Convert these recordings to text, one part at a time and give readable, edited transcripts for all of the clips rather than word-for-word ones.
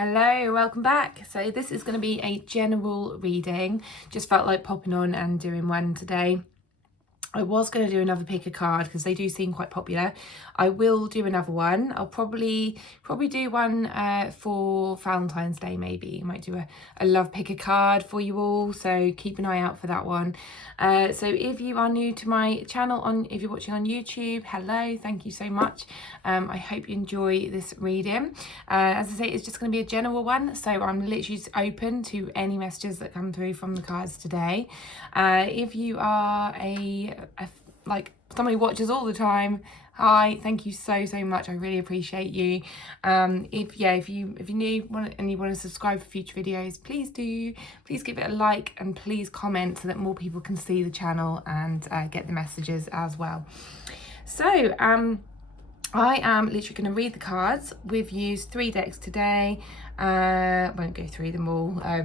Hello, welcome back. So this is going to be a general reading. Just felt like popping on and doing one today. I was going to do another pick a card because they do seem quite popular. I will do another one. I'll probably do one for Valentine's Day maybe. I might do a love pick a card for you all, so keep an eye out for that one. So if you are new to my channel, if you're watching on YouTube, hello, thank you so much. I hope you enjoy this reading. As I say, it's just going to be a general one, so I'm literally just open to any messages that come through from the cards today. If you are like somebody who watches all the time, hi, thank you so much. I really appreciate you. If you're new and you want to subscribe for future videos, please give it a like and please comment so that more people can see the channel and get the messages as well. So I am literally going to read the cards. We've used 3 decks today. Won't go through them all. I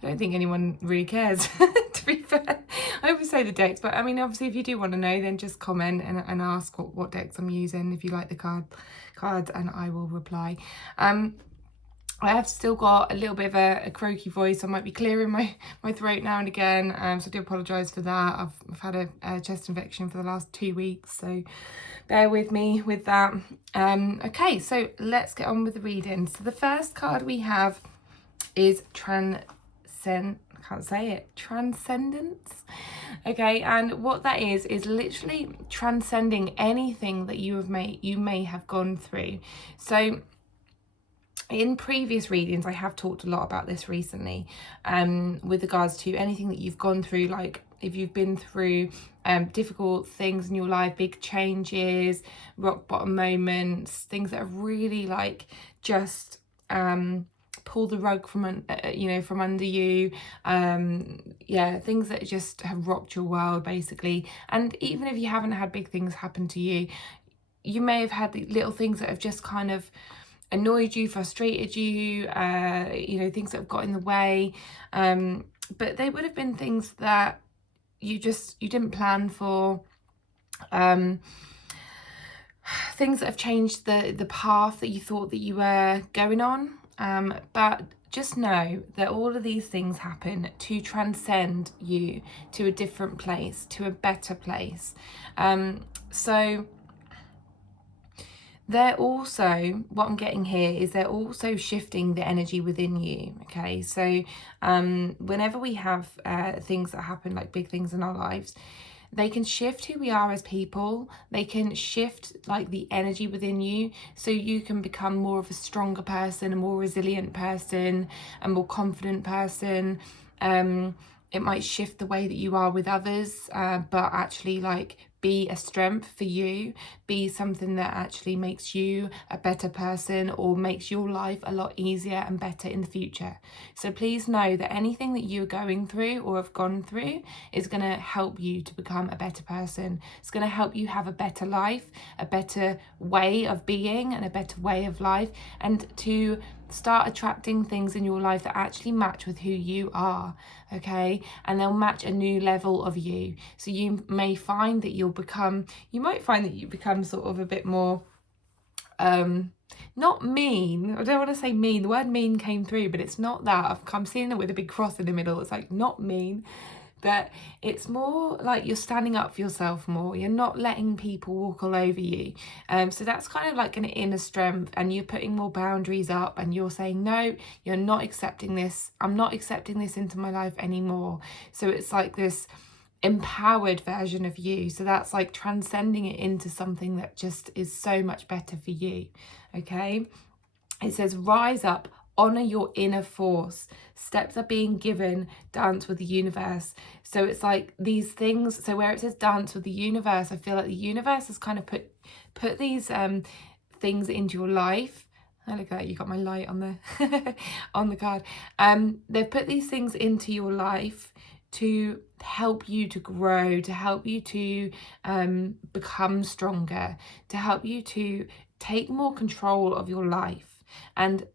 don't think anyone really cares, to be fair. I always say the decks, but I mean, obviously, if you do want to know, then just comment and ask what decks I'm using. If you like the cards, and I will reply. I have still got a little bit of a croaky voice. I might be clearing my throat now and again, so I do apologise for that. I've had a chest infection for the last 2 weeks, so bear with me with that. Okay, so let's get on with the reading. So the first card we have is Transcendence. Okay, and what that is literally transcending anything that you may have gone through. So in previous readings, I have talked a lot about this recently, with regards to anything that you've gone through, like if you've been through difficult things in your life, big changes, rock bottom moments, things that have really like just pull the rug from under you, things that just have rocked your world basically. And even if you haven't had big things happen to you, you may have had the little things that have just kind of annoyed you, frustrated you, things that have got in the way, but they would have been things that you didn't plan for, things that have changed the path that you thought that you were going on, but just know that all of these things happen to transcend you to a different place, to a better place. So they're also, what I'm getting here is they're also shifting the energy within you, okay? So whenever we have things that happen, like big things in our lives, they can shift who we are as people. They can shift like the energy within you, so you can become more of a stronger person, a more resilient person, a more confident person. It might shift the way that you are with others, but actually like be a strength for you, be something that actually makes you a better person or makes your life a lot easier and better in the future. So please know that anything that you're going through or have gone through is going to help you to become a better person. It's going to help you have a better life, a better way of being and a better way of life, and to start attracting things in your life that actually match with who you are, okay? And they'll match a new level of you. So you might find that you become sort of a bit more, not mean. I don't want to say mean. The word mean came through, but it's not that. I'm seeing it with a big cross in the middle. It's like not mean, but it's more like you're standing up for yourself more. You're not letting people walk all over you. So that's kind of like an inner strength, and you're putting more boundaries up, and you're saying, no, you're not accepting this. I'm not accepting this into my life anymore. So it's like this empowered version of you. So that's like transcending it into something that just is so much better for you, okay? It says, rise up, honor your inner force. Steps are being given, dance with the universe. So it's like these things. So where it says dance with the universe, I feel like the universe has kind of put these things into your life. Oh, look at that, you got my light on the on the card. They've put these things into your life to help you to grow, to help you to become stronger, to help you to take more control of your life, and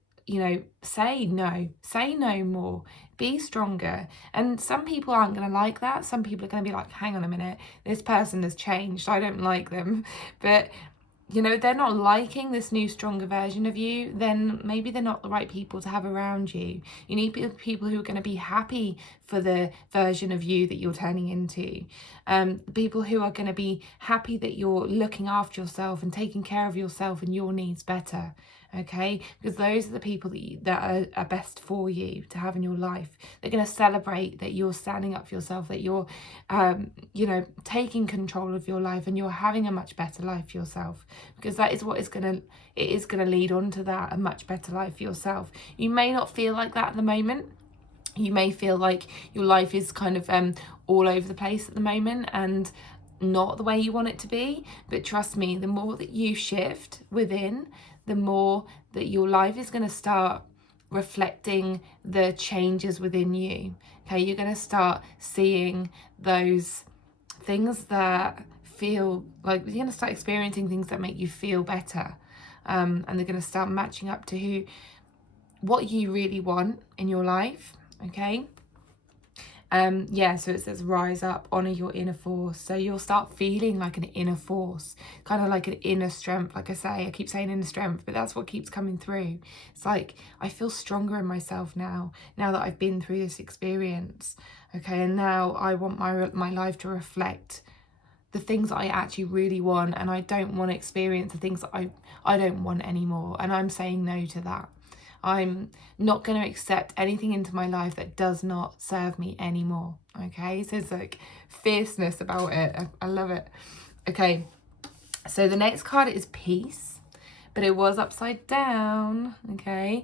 say no more, be stronger. And some people aren't going to like that. Some people are going to be like, hang on a minute, this person has changed, I don't like them. But you know, they're not liking this new stronger version of you, then maybe they're not the right people to have around you. You need people who are going to be happy for the version of you that you're turning into. People who are going to be happy that you're looking after yourself and taking care of yourself and your needs better. Okay, because those are the people that are best for you to have in your life. They're going to celebrate that you're standing up for yourself, that you're you know, taking control of your life, and you're having a much better life for yourself, because that is what is going to lead on to that, a much better life for yourself. You may not feel like that at the moment. You may feel like your life is kind of all over the place at the moment and not the way you want it to be, but trust me, the more that you shift within, the more that your life is going to start reflecting the changes within you. Okay, you're going to start seeing those things that feel like, you're going to start experiencing things that make you feel better, and they're going to start matching up to what you really want in your life. Okay, yeah, so it says rise up, honor your inner force. So you'll start feeling like an inner force, kind of like an inner strength. Like I keep saying inner strength, but that's what keeps coming through. It's like, I feel stronger in myself now that I've been through this experience. Okay, and now I want my life to reflect the things that I actually really want, and I don't want to experience the things that I don't want anymore, and I'm saying no to that. I'm not going to accept anything into my life that does not serve me anymore. Okay, so it's like fierceness about it. I love it. Okay, so the next card is peace, but it was upside down. Okay,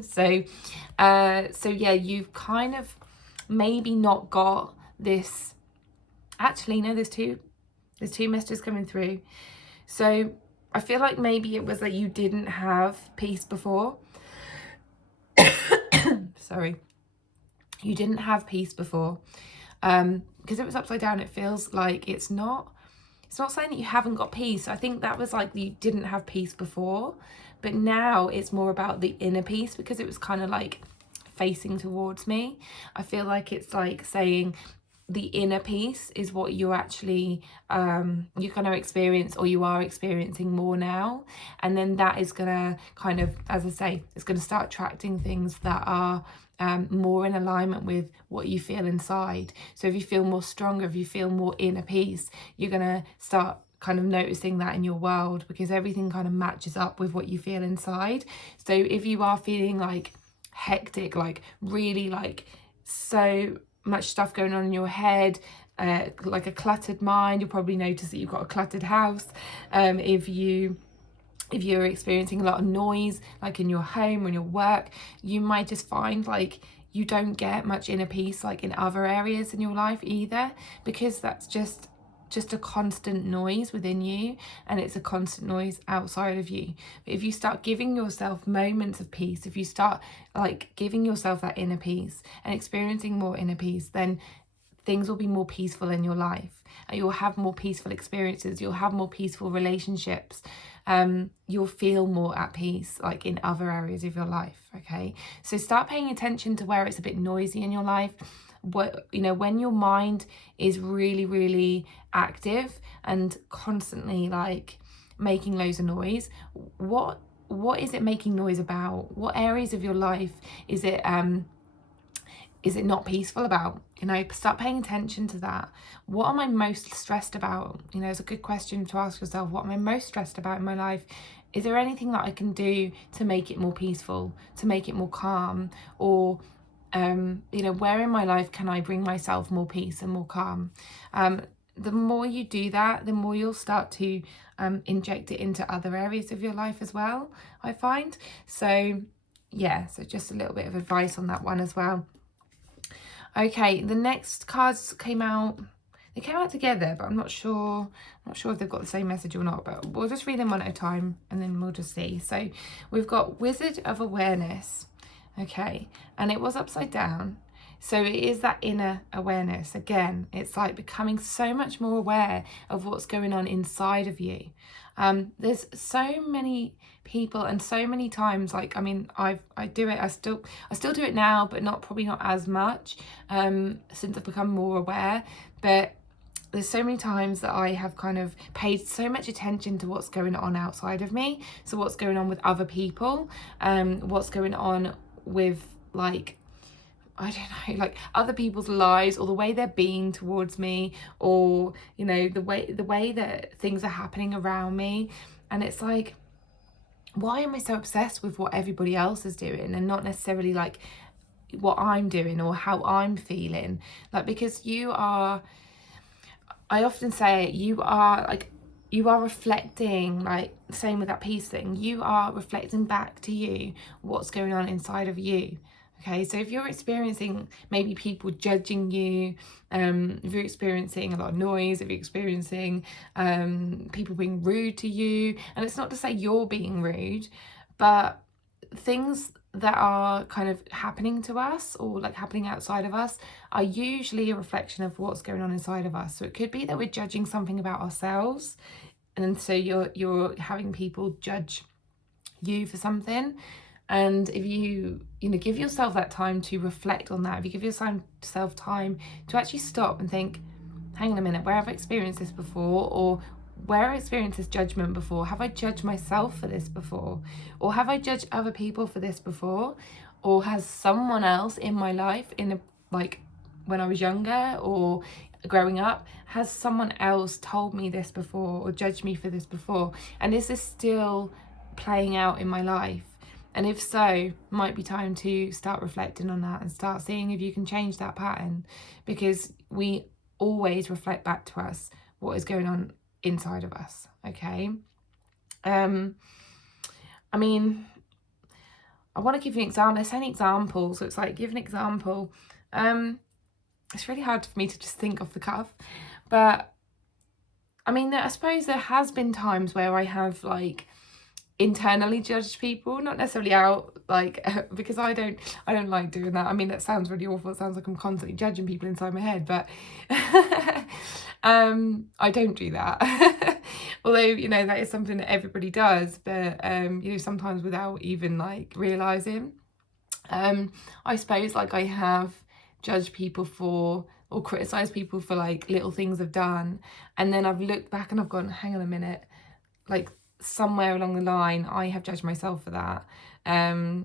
so yeah, you've kind of maybe not got this. Actually, no, there's two messages coming through. So I feel like maybe it was that you didn't have peace before. Sorry. You didn't have peace before. Because it was upside down, it feels like it's not saying that you haven't got peace. I think that was like you didn't have peace before, but now it's more about the inner peace, because it was kind of like facing towards me. I feel like it's like saying the inner peace is what you're actually you're going to experience, or you are experiencing more now, and then that is going to kind of, as I say, it's going to start attracting things that are more in alignment with what you feel inside. So if you feel more stronger, if you feel more inner peace, you're going to start kind of noticing that in your world, because everything kind of matches up with what you feel inside. So if you are feeling like hectic, like really like so much stuff going on in your head, like a cluttered mind, you'll probably notice that you've got a cluttered house. If you're experiencing a lot of noise, like in your home or in your work, you might just find like you don't get much inner peace like in other areas in your life either, because that's just a constant noise within you, and it's a constant noise outside of you. But if you start giving yourself moments of peace, if you start like giving yourself that inner peace and experiencing more inner peace, then things will be more peaceful in your life, and you'll have more peaceful experiences, you'll have more peaceful relationships, you'll feel more at peace like in other areas of your life. Okay, so start paying attention to where it's a bit noisy in your life. What, you know, when your mind is really, really active and constantly like making loads of noise, what is it making noise about? What areas of your life is it not peaceful about? You know, start paying attention to that. What am I most stressed about? You know, it's a good question to ask yourself. What am I most stressed about in my life? Is there anything that I can do to make it more peaceful, to make it more calm? Or you know, where in my life can I bring myself more peace and more calm? The more you do that, the more you'll start to inject it into other areas of your life as well, I find. So yeah, so just a little bit of advice on that one as well. Okay, the next cards came out. They came out together, but I'm not sure if they've got the same message or not, but we'll just read them one at a time and then we'll just see. So we've got Wizard of Awareness. Okay, and it was upside down. So it is that inner awareness. Again, it's like becoming so much more aware of what's going on inside of you. There's so many people and so many times, like, I mean, I do it, I still do it now, but probably not as much since I've become more aware. But there's so many times that I have kind of paid so much attention to what's going on outside of me. So what's going on with other people, what's going on with, like, I don't know, like other people's lives, or the way they're being towards me, or, you know, the way that things are happening around me. And it's like, why am I so obsessed with what everybody else is doing and not necessarily like what I'm doing or how I'm feeling? Like, because I often say you are reflecting, like, same with that peace thing, you are reflecting back to you what's going on inside of you. Okay, so if you're experiencing maybe people judging you, if you're experiencing a lot of noise, if you're experiencing people being rude to you, and it's not to say you're being rude, but things that are kind of happening to us or like happening outside of us are usually a reflection of what's going on inside of us. So it could be that we're judging something about ourselves, and so you're having people judge you for something. And if you give yourself that time to reflect on that, if you give yourself time to actually stop and think, hang on a minute, where have I experienced this before? Or where I've experienced this judgment before? Have I judged myself for this before? Or have I judged other people for this before? Or has someone else in my life, like when I was younger or growing up, has someone else told me this before or judged me for this before? And is this still playing out in my life? And if so, might be time to start reflecting on that and start seeing if you can change that pattern, because we always reflect back to us what is going on inside of us. Okay. I mean, I want to give you an example. There's any examples, so it's like, give an example. It's really hard for me to just think off the cuff, but I mean, I suppose there has been times where I have like internally judged people, not necessarily out, like, because I don't like doing that. I mean, that sounds really awful. It sounds like I'm constantly judging people inside my head, but I don't do that. Although, you know, that is something that everybody does, but you know, sometimes without even like realizing. I suppose like I have judged people for, or criticized people for like little things I've done, and then I've looked back and I've gone, hang on a minute, like somewhere along the line I have judged myself for that. I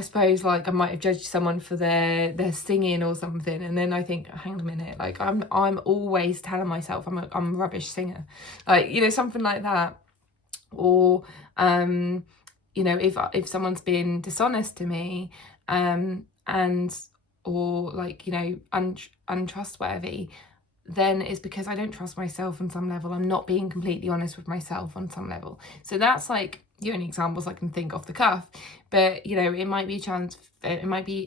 suppose like I might have judged someone for their singing or something, and then I think, hang on a minute, like I'm always telling myself I'm a rubbish singer, like, you know, something like that. Or you know, if someone's been dishonest to me, and or like, you know, untrustworthy, then it's because I don't trust myself on some level. I'm not being completely honest with myself on some level. So that's like the only examples I can think off the cuff. But, you know, it might be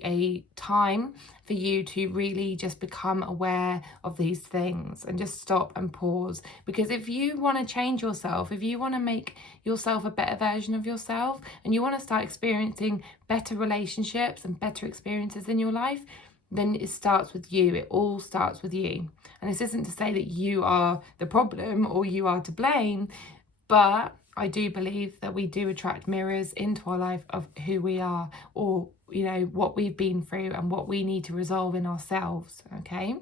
a time for you to really just become aware of these things and just stop and pause. Because if you want to change yourself, if you want to make yourself a better version of yourself, and you want to start experiencing better relationships and better experiences in your life, then it starts with you. It all starts with you. And this isn't to say that you are the problem or you are to blame, but I do believe that we do attract mirrors into our life of who we are, or, you know, what we've been through and what we need to resolve in ourselves. Okay.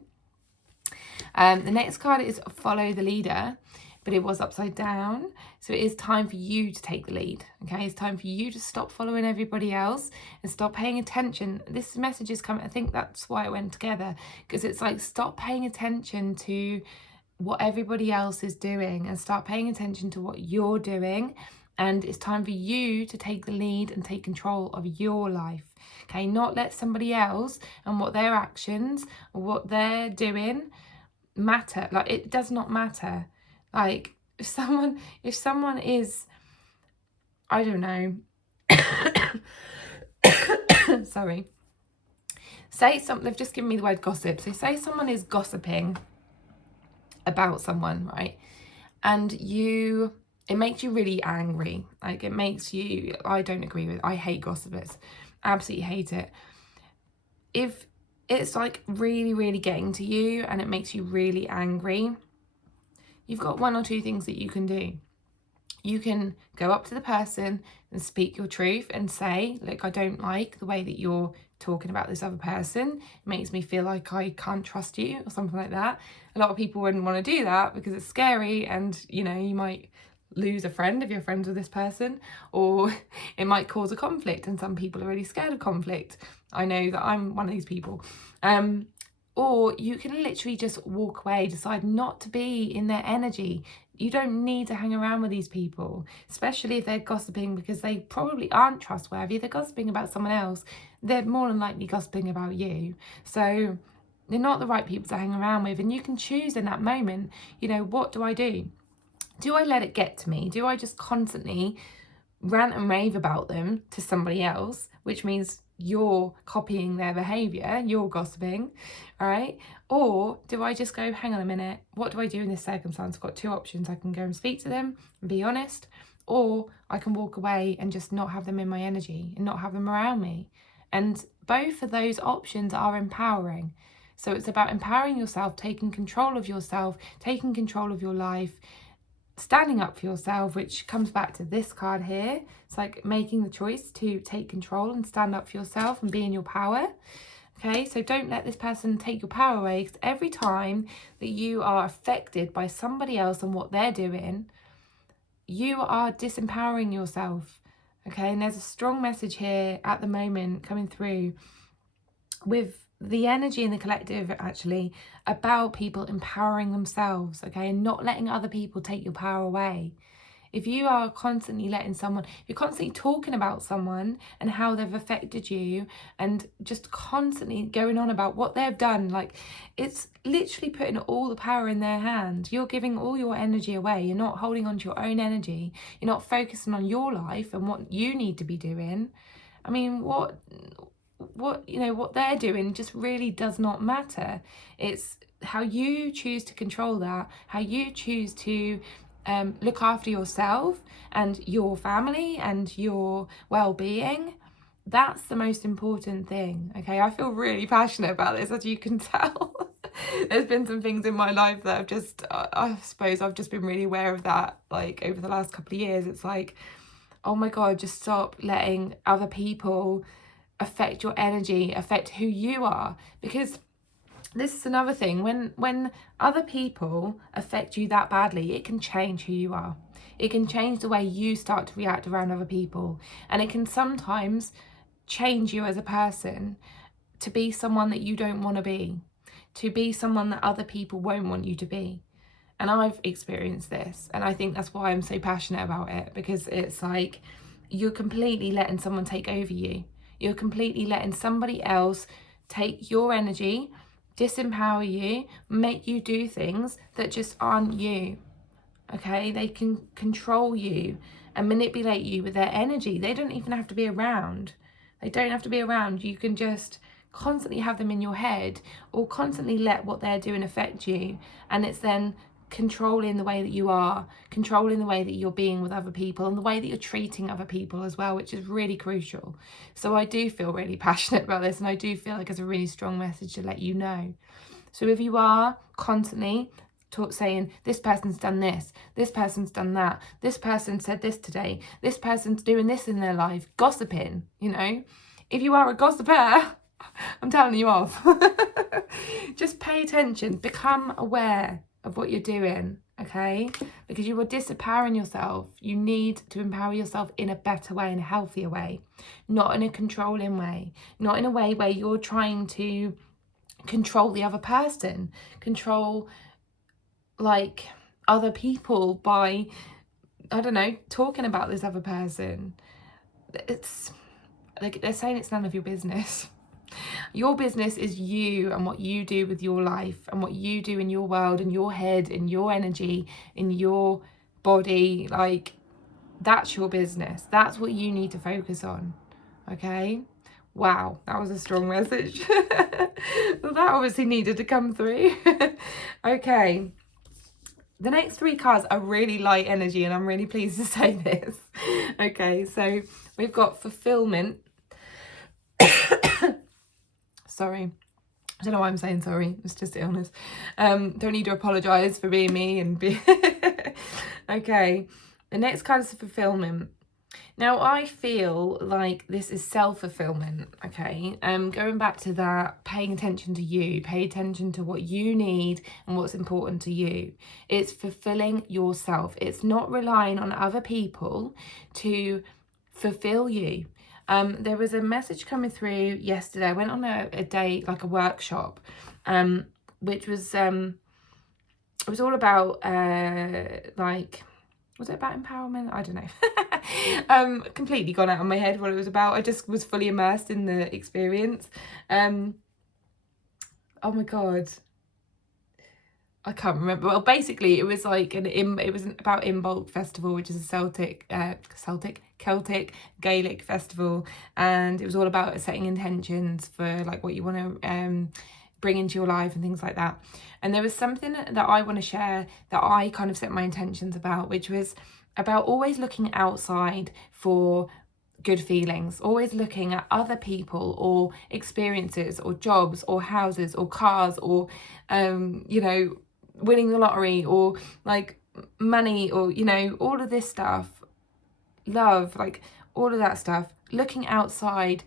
The next card is follow the leader, but it was upside down. So it is time for you to take the lead. Okay, it's time for you to stop following everybody else and stop paying attention. This message is coming, I think that's why it went together, because it's like, stop paying attention to what everybody else is doing and start paying attention to what you're doing. And it's time for you to take the lead and take control of your life. Okay, not let somebody else and what their actions or what they're doing matter. Like, it does not matter. Like, if someone is, I don't know, sorry, say something, they've just given me the word gossip. So say someone is gossiping about someone, right? And it makes you really angry. Like, it makes you, I don't agree with, I hate gossipers, absolutely hate it. If it's like really, really getting to you and it makes you really angry, you've got one or two things that you can do. You can go up to the person and speak your truth and say, look, I don't like the way that you're talking about this other person. It makes me feel like I can't trust you, or something like that. A lot of people wouldn't want to do that because it's scary, and you might lose a friend if you're friends with this person, or it might cause a conflict, and some people are really scared of conflict. I know that I'm one of these people. Or you can literally just walk away, decide not to be in their energy. You don't need to hang around with these people, especially if they're gossiping, because they probably aren't trustworthy. They're gossiping about someone else. They're more than likely gossiping about you. So they're not the right people to hang around with. And you can choose in that moment, what do I do? Do I let it get to me? Do I just constantly rant and rave about them to somebody else, which means you're copying their behavior, you're gossiping, all right? Or do I just go, hang on a minute, what do I do in this circumstance? I've got two options. I can go and speak to them and be honest, or I can walk away and just not have them in my energy and not have them around me. And both of those options are empowering. So it's about empowering yourself, taking control of yourself, taking control of your life, standing up for yourself, which comes back to this card here. It's like making the choice to take control and stand up for yourself and be in your power. Okay, so don't let this person take your power away, because every time that you are affected by somebody else and what they're doing, you are disempowering yourself. Okay, and there's a strong message here at the moment coming through with the energy in the collective, actually, about people empowering themselves, okay, and not letting other people take your power away. If you are constantly you're constantly talking about someone and how they've affected you, and just constantly going on about what they've done, like, it's literally putting all the power in their hand. You're giving all your energy away. You're not holding on to your own energy. You're not focusing on your life and what you need to be doing. I mean, what they're doing just really does not matter. It's how you choose to control that, how you choose to look after yourself and your family and your well-being. That's the most important thing. Okay, I feel really passionate about this, as you can tell. There's been some things in my life that I've just I suppose I've just been really aware of that, like, over the last couple of years. It's like, oh my god, just stop letting other people affect your energy, affect who you are. Because this is another thing, when other people affect you that badly, it can change who you are. It can change the way you start to react around other people, and it can sometimes change you as a person to be someone that you don't want to be someone that other people won't want you to be. And I've experienced this, and I think that's why I'm so passionate about it, because it's like you're completely letting someone take over you. You're completely letting somebody else take your energy, disempower you, make you do things that just aren't you. Okay, they can control you and manipulate you with their energy. They don't even have to be around. They don't have to be around. You can just constantly have them in your head, or constantly let what they're doing affect you. And it's then controlling the way that you are, controlling the way that you're being with other people, and the way that you're treating other people as well, which is really crucial. So I do feel really passionate about this, and I do feel like it's a really strong message to let you know. So if you are constantly saying, this person's done this person's done that, this person said this today, this person's doing this in their life, gossiping, if you are a gossiper, I'm telling you off. Just pay attention, become aware of what you're doing, okay? Because you are disempowering yourself. You need to empower yourself in a better way, in a healthier way, not in a controlling way, not in a way where you're trying to control the other person, control like other people by, I don't know, talking about this other person. It's like they're saying it's none of your business. Your business is you and what you do with your life and what you do in your world, in your head, in your energy, in your body. Like, that's your business. That's what you need to focus on. Okay? Wow, that was a strong message. Well, that obviously needed to come through. Okay. The next three cards are really light energy, and I'm really pleased to say this. Okay, so we've got fulfillment. Sorry. I don't know why I'm saying sorry. It's just illness. Don't need to apologise for being me and be... Okay. The next card is fulfillment. Now, I feel like this is self-fulfillment, okay? Going back to that, paying attention to you, pay attention to what you need and what's important to you. It's fulfilling yourself. It's not relying on other people to fulfill you. There was a message coming through yesterday. I went on a day, like a workshop, which was, it was all about, was it about empowerment? I don't know. Completely gone out of my head what it was about. I just was fully immersed in the experience. Oh my God. I can't remember. Well, basically, it was like it was about Imbolc Festival, which is a Celtic Gaelic festival, and it was all about setting intentions for like what you want to bring into your life and things like that. And there was something that I want to share that I kind of set my intentions about, which was about always looking outside for good feelings, always looking at other people or experiences or jobs or houses or cars or winning the lottery or like money or all of this stuff, love, like all of that stuff, looking outside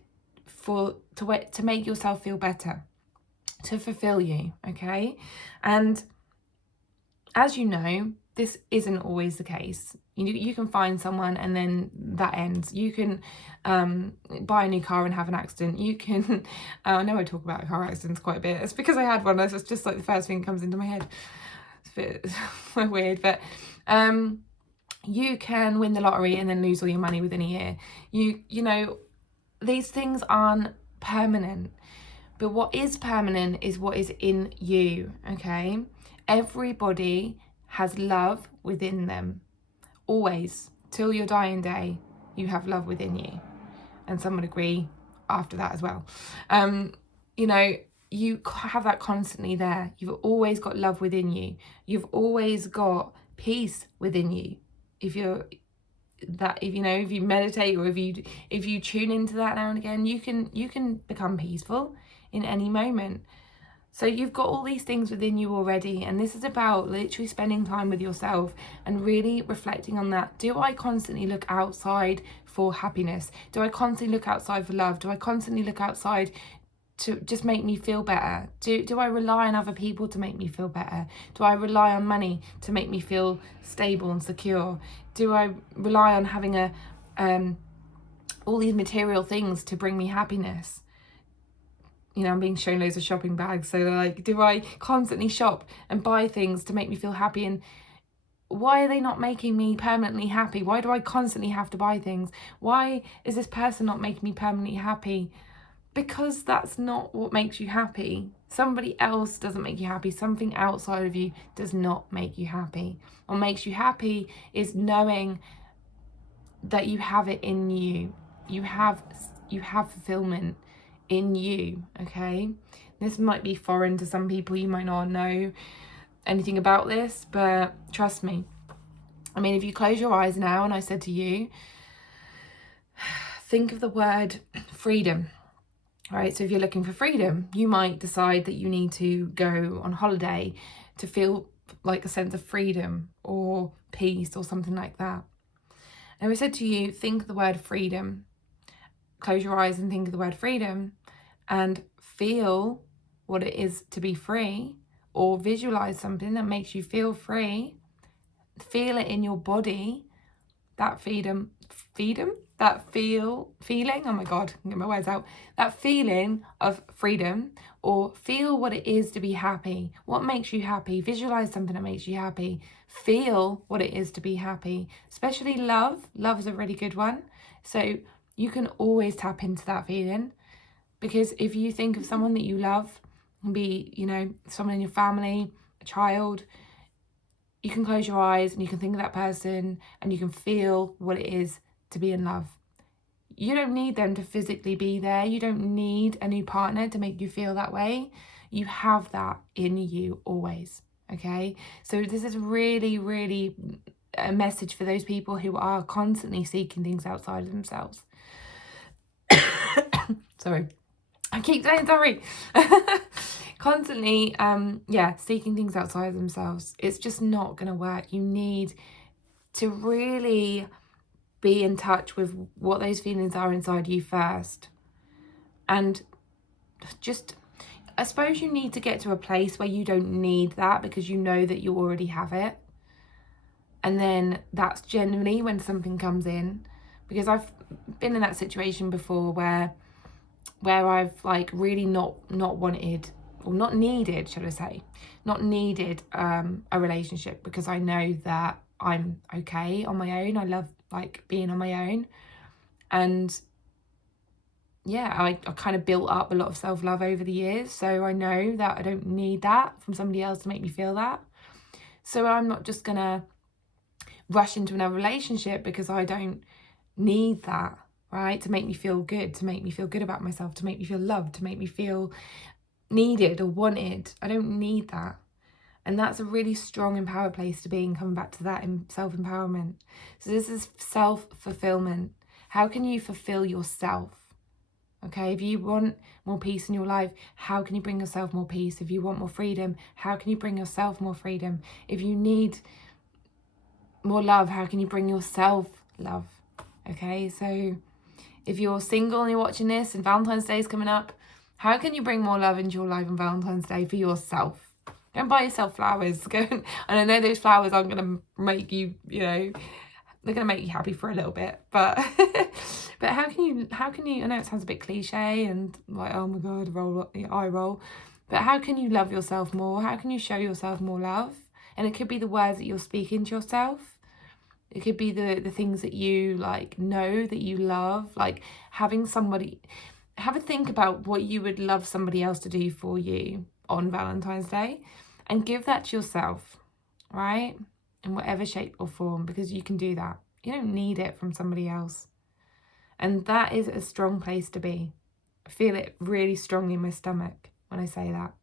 to make yourself feel better, to fulfill you, okay? And as you know, this isn't always the case. You can find someone and then that ends. You can buy a new car and have an accident. You can, I know I talk about car accidents quite a bit. It's because I had one. That's just like the first thing that comes into my head. It's a bit weird, but you can win the lottery and then lose all your money within a year. You know, these things aren't permanent. But what is permanent is what is in you, okay? Everybody has love within them. Always, till your dying day, you have love within you. And some would agree after that as well. You have that constantly there. You've always got love within you. You've always got peace within you. If you meditate or if you tune into that now and again, you can become peaceful in any moment. So you've got all these things within you already, and this is about literally spending time with yourself and really reflecting on that. Do I constantly look outside for happiness? Do I constantly look outside for love? Do I constantly look outside to just make me feel better? Do I rely on other people to make me feel better? Do I rely on money to make me feel stable and secure? Do I rely on having all these material things to bring me happiness? I'm being shown loads of shopping bags. So like, do I constantly shop and buy things to make me feel happy? And why are they not making me permanently happy? Why do I constantly have to buy things? Why is this person not making me permanently happy? Because that's not what makes you happy. Somebody else doesn't make you happy. Something outside of you does not make you happy. What makes you happy is knowing that you have it in you. You have fulfillment in you, okay? This might be foreign to some people. You might not know anything about this, but trust me. I mean, if you close your eyes now and I said to you, think of the word freedom, right? So if you're looking for freedom, you might decide that you need to go on holiday to feel like a sense of freedom or peace or something like that. And we said to you, think of the word freedom. Close your eyes and think of the word freedom and feel what it is to be free, or visualize something that makes you feel free. Feel it in your body, that feeling, oh my God, I can get my words out, that feeling of freedom, or feel what it is to be happy. What makes you happy? Visualize something that makes you happy. Feel what it is to be happy, especially love. Love is a really good one. So you can always tap into that feeling, because if you think of someone that you love, it can be, someone in your family, a child, you can close your eyes and you can think of that person and you can feel what it is to be in love. You don't need them to physically be there. You don't need a new partner to make you feel that way. You have that in you always, okay? So this is really, really a message for those people who are constantly seeking things outside of themselves. Sorry. I keep saying sorry. Constantly, seeking things outside of themselves. It's just not going to work. You need to really be in touch with what those feelings are inside you first. And just, I suppose you need to get to a place where you don't need that, because you know that you already have it. And then that's generally when something comes in, because I've been in that situation before where I've like really not wanted, or not needed, should I say, not needed a relationship, because I know that I'm okay on my own. I love like being on my own. And yeah, I kind of built up a lot of self-love over the years. So I know that I don't need that from somebody else to make me feel that. So I'm not just gonna rush into another relationship because I don't need that, right? To make me feel good, to make me feel good about myself, to make me feel loved, to make me feel needed or wanted. I don't need that. And that's a really strong, empowered place to be, and coming back to that in self-empowerment. So this is self-fulfillment. How can you fulfill yourself? Okay, if you want more peace in your life, how can you bring yourself more peace? If you want more freedom, how can you bring yourself more freedom? If you need more love, how can you bring yourself love? Okay, so if you're single and you're watching this and Valentine's Day is coming up, how can you bring more love into your life on Valentine's Day for yourself? Go and buy yourself flowers. And I know those flowers aren't going to make you, they're going to make you happy for a little bit, but but how can you, I know it sounds a bit cliche and like, oh my God, eye roll, but how can you love yourself more? How can you show yourself more love? And it could be the words that you're speaking to yourself. It could be the things that you like know that you love, like having somebody, have a think about what you would love somebody else to do for you on Valentine's Day, and give that to yourself, right? In whatever shape or form, because you can do that. You don't need it from somebody else. And that is a strong place to be. I feel it really strongly in my stomach when I say that.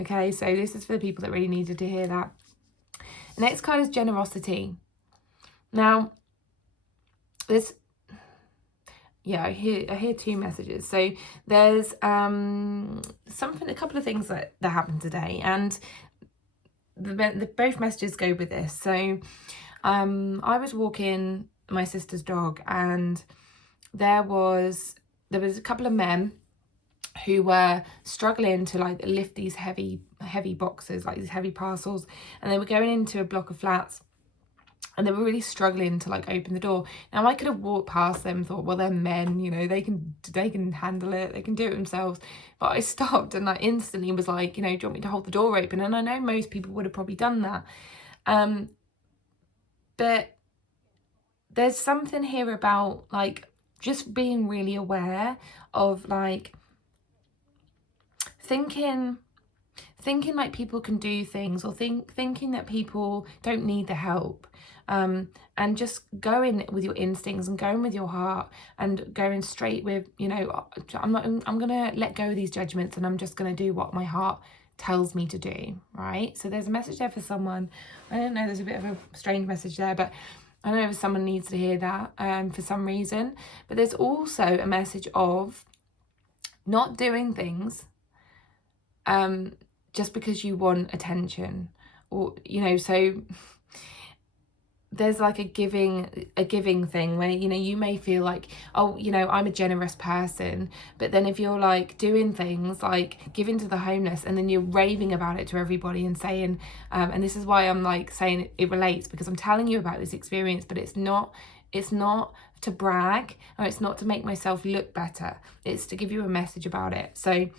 Okay, so this is for the people that really needed to hear that. The next card is generosity. Now, there's, I hear two messages. So there's a couple of things that happened today, and both messages go with this. So I was walking my sister's dog, and there was a couple of men who were struggling to like lift these heavy boxes, like these heavy parcels, and they were going into a block of flats. And they were really struggling to like open the door. Now I could have walked past them and thought, well, they're men, they can handle it, they can do it themselves. But I stopped and I instantly was like, do you want me to hold the door open? And I know most people would have probably done that. But there's something here about like just being really aware of like thinking like people can do things, or thinking that people don't need the help, and just going with your instincts and going with your heart and going straight with, I'm gonna let go of these judgments, and I'm just gonna do what my heart tells me to do, right? So there's a message there for someone. I don't know, there's a bit of a strange message there, but I don't know if someone needs to hear that for some reason. But there's also a message of not doing things just because you want attention, or so there's like a giving thing where you may feel like, oh, I'm a generous person, but then if you're like doing things like giving to the homeless, and then you're raving about it to everybody and saying and this is why I'm like saying it relates, because I'm telling you about this experience, but it's not to brag, or it's not to make myself look better, it's to give you a message about it. So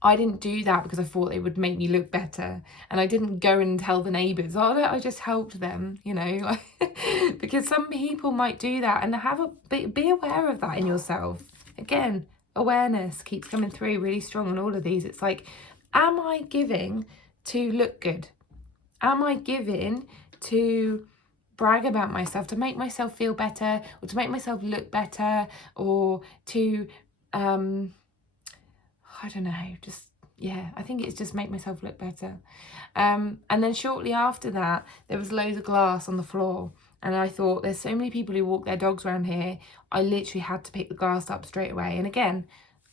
I didn't do that because I thought it would make me look better, and I didn't go and tell the neighbours, oh, I just helped them, like, because some people might do that, and be aware of that in yourself. Again, awareness keeps coming through really strong on all of these. It's like, am I giving to look good? Am I giving to brag about myself, to make myself feel better, or to make myself look better, or to I don't know, I think it's just make myself look better. And then shortly after that, there was loads of glass on the floor. And I thought, there's so many people who walk their dogs around here. I literally had to pick the glass up straight away. And again,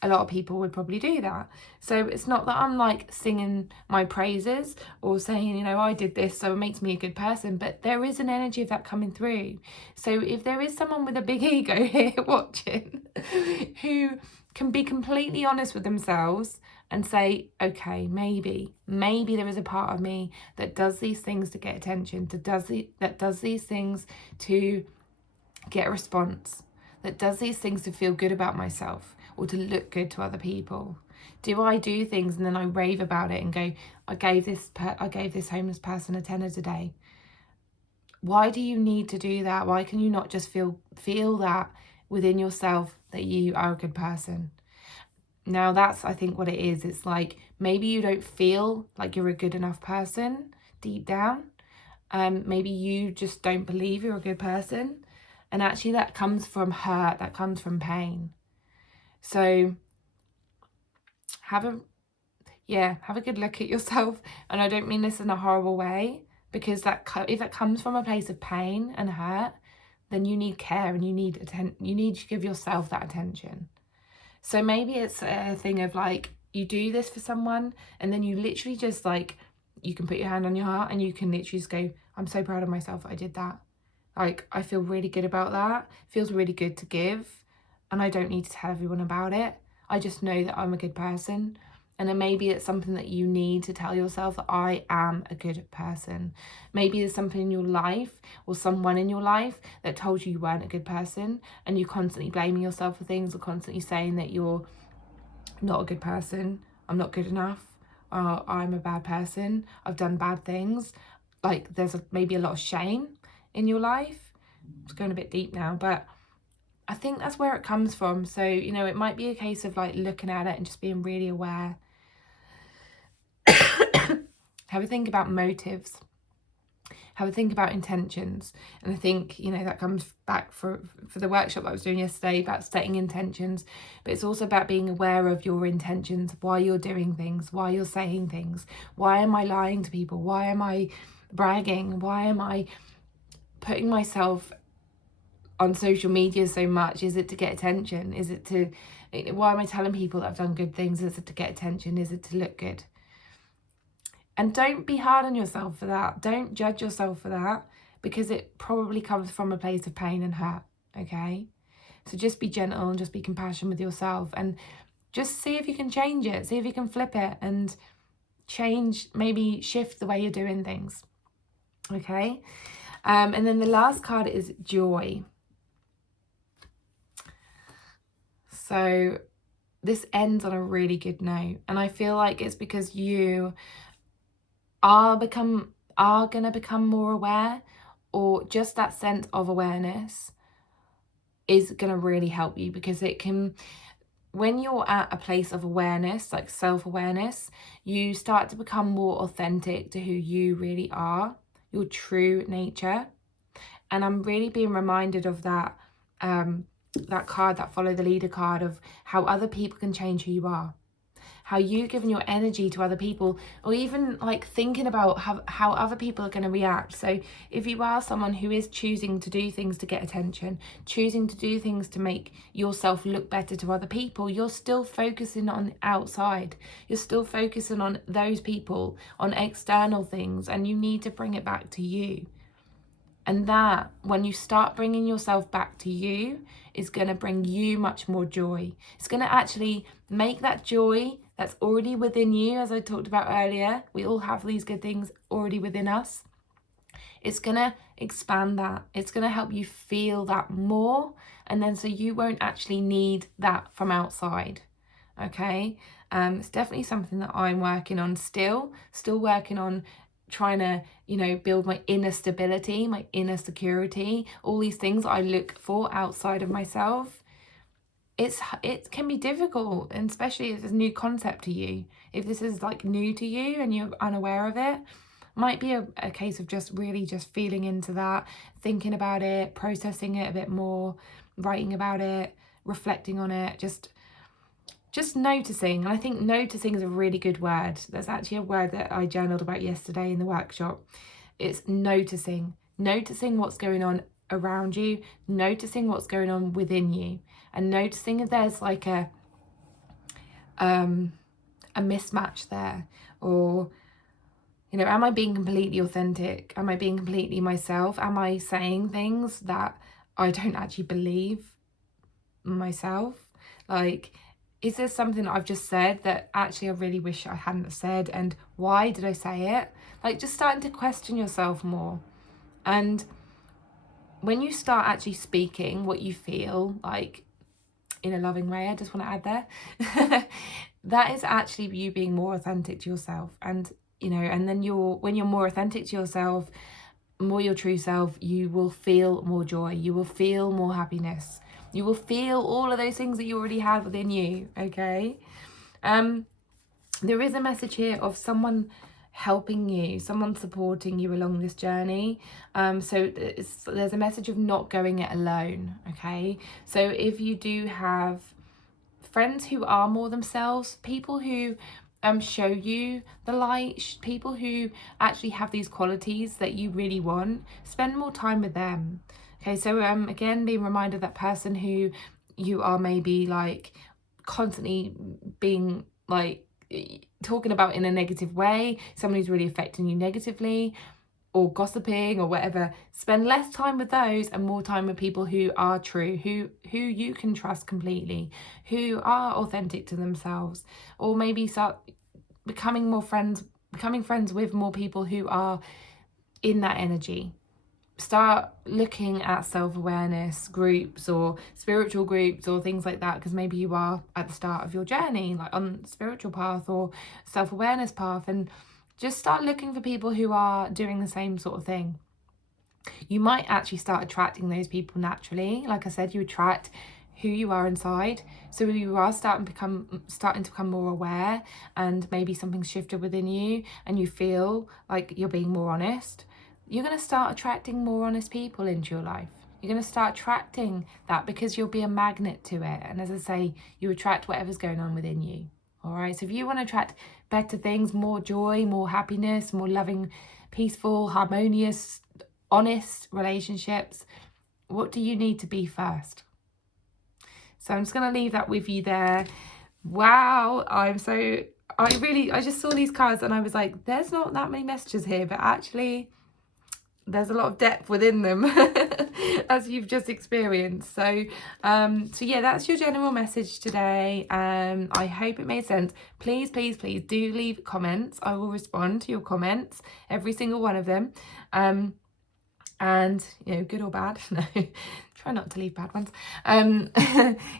a lot of people would probably do that. So it's not that I'm like singing my praises or saying, you know, I did this, so it makes me a good person, but there is an energy of that coming through. So if there is someone with a big ego here watching who can be completely honest with themselves and say, okay, maybe there is a part of me that does these things to get attention, that does these things to get a response, that does these things to feel good about myself or to look good to other people. Do I do things and then I rave about it and go, I gave this homeless person a tenner today? Why do you need to do that? Why can you not just feel that within yourself that you are a good person? Now that's, I think, what it is. It's like maybe you don't feel like you're a good enough person deep down. Maybe you just don't believe you're a good person. And actually that comes from hurt, that comes from pain. So have a good look at yourself. And I don't mean this in a horrible way, because if that comes from a place of pain and hurt, then you need care and you need to give yourself that attention. So maybe it's a thing of like, you do this for someone and then you literally just like, you can put your hand on your heart and you can literally just go, I'm so proud of myself I did that. Like, I feel really good about that. It feels really good to give. And I don't need to tell everyone about it. I just know that I'm a good person. And then maybe it's something that you need to tell yourself, that I am a good person. Maybe there's something in your life or someone in your life that told you weren't a good person, and you're constantly blaming yourself for things or constantly saying that you're not a good person, I'm not good enough, I'm a bad person, I've done bad things. Like there's maybe a lot of shame in your life. It's going a bit deep now, but I think that's where it comes from. So, you know, it might be a case of like looking at it and just being really aware. Have a think about motives. Have a think about intentions. And I think, you know, that comes back for the workshop that I was doing yesterday about setting intentions. But it's also about being aware of your intentions, why you're doing things, why you're saying things. Why am I lying to people? Why am I bragging? Why am I putting myself on social media so much? Is it to get attention? Why am I telling people that I've done good things? Is it to get attention? Is it to look good? And don't be hard on yourself for that. Don't judge yourself for that, because it probably comes from a place of pain and hurt, okay? So just be gentle and just be compassionate with yourself and just see if you can change it. See if you can flip it and change, maybe shift the way you're doing things, okay? And then the last card is joy. So this ends on a really good note. And I feel like it's because you are going to become more aware, or just that sense of awareness is going to really help you, because it can, when you're at a place of awareness, like self-awareness, you start to become more authentic to who you really are, your true nature. And I'm really being reminded of that card, that follow the leader card, of how other people can change who you are. How you giving your energy to other people, or even like thinking about how other people are going to react. So if you are someone who is choosing to do things to get attention, choosing to do things to make yourself look better to other people, you're still focusing on the outside. You're still focusing on those people, on external things, and you need to bring it back to you. And that, when you start bringing yourself back to you, is going to bring you much more joy. It's going to actually make that joy that's already within you, as I talked about earlier. We all have these good things already within us. It's going to expand that. It's going to help you feel that more. And then so you won't actually need that from outside. Okay? It's definitely something that I'm working on still working on, trying to, you know, build my inner stability, my inner security, all these things I look for outside of myself. It can be difficult, and especially if it's a new concept to you. If this is like new to you and you're unaware of it, might be a case of just really just feeling into that, thinking about it, processing it a bit more, writing about it, reflecting on it, just noticing. And I think noticing is a really good word. That's actually a word that I journaled about yesterday in the workshop. It's noticing what's going on around you, noticing what's going on within you, and noticing if there's like a a mismatch there? Or, you know, am I being completely authentic? Am I being completely myself? Am I saying things that I don't actually believe myself? Like, is there something I've just said that actually I really wish I hadn't said, and why did I say it? Like, just starting to question yourself more. And when you start actually speaking what you feel, like in a loving way, I just want to add there, that is actually you being more authentic to yourself. And, you know, and then when you're more authentic to yourself, more your true self, you will feel more joy, you will feel more happiness, you will feel all of those things that you already had within you. Okay. There is a message here of someone helping you, someone supporting you along this journey. So there's a message of not going it alone. Okay. So if you do have friends who are more themselves, people who show you the light, people who actually have these qualities that you really want, spend more time with them. Okay, so again, being reminded of that person who you are maybe like constantly being like talking about in a negative way, someone who's really affecting you negatively, or gossiping or whatever. Spend less time with those and more time with people who are true, who you can trust completely, who are authentic to themselves. Or maybe start becoming friends with more people who are in that energy. Start looking at self-awareness groups or spiritual groups or things like that, because maybe you are at the start of your journey, like on the spiritual path or self-awareness path, and just start looking for people who are doing the same sort of thing. You might actually start attracting those people naturally. Like I said, you attract who you are inside. So you are starting to become more aware, and maybe something's shifted within you and you feel like you're being more honest. You're going to start attracting more honest people into your life. You're going to start attracting that because you'll be a magnet to it. And as I say, you attract whatever's going on within you. All right. So if you want to attract better things, more joy, more happiness, more loving, peaceful, harmonious, honest relationships, what do you need to be first? So I'm just going to leave that with you there. Wow. I just saw these cards and I was like, there's not that many messages here, but actually there's a lot of depth within them as you've just experienced. So yeah, that's your general message today. I hope it made sense. Please do leave comments. I will respond to your comments, every single one of them. And, you know, good or bad. No, try not to leave bad ones.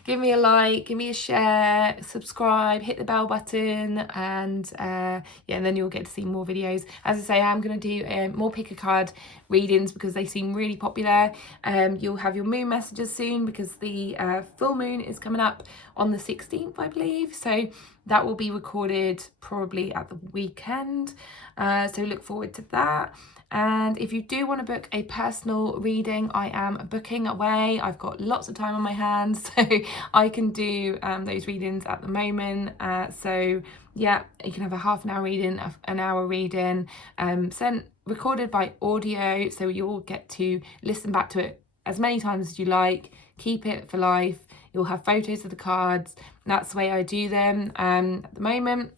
Give me a like, give me a share, subscribe, hit the bell button, and yeah, and then you'll get to see more videos. As I say, I'm going to do more pick a card readings because they seem really popular. You'll have your moon messages soon because the full moon is coming up on the 16th, I believe. So that will be recorded probably at the weekend. So look forward to that. And if you do want to book a personal reading, I am booking away. I've got lots of time on my hands, so I can do those readings at the moment. So yeah, you can have a half an hour reading, an hour reading, recorded by audio, so you'll get to listen back to it as many times as you like. Keep it for life. You'll have photos of the cards. That's the way I do them at the moment.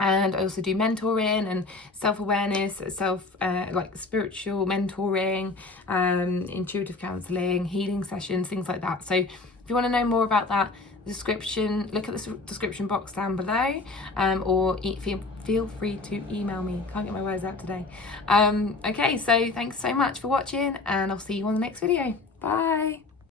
And I also do mentoring and self-awareness, like spiritual mentoring, intuitive counselling, healing sessions, things like that. So if you want to know more about that, look at the description box down below, or feel free to email me. Can't get my words out today. Okay, so thanks so much for watching, and I'll see you on the next video. Bye.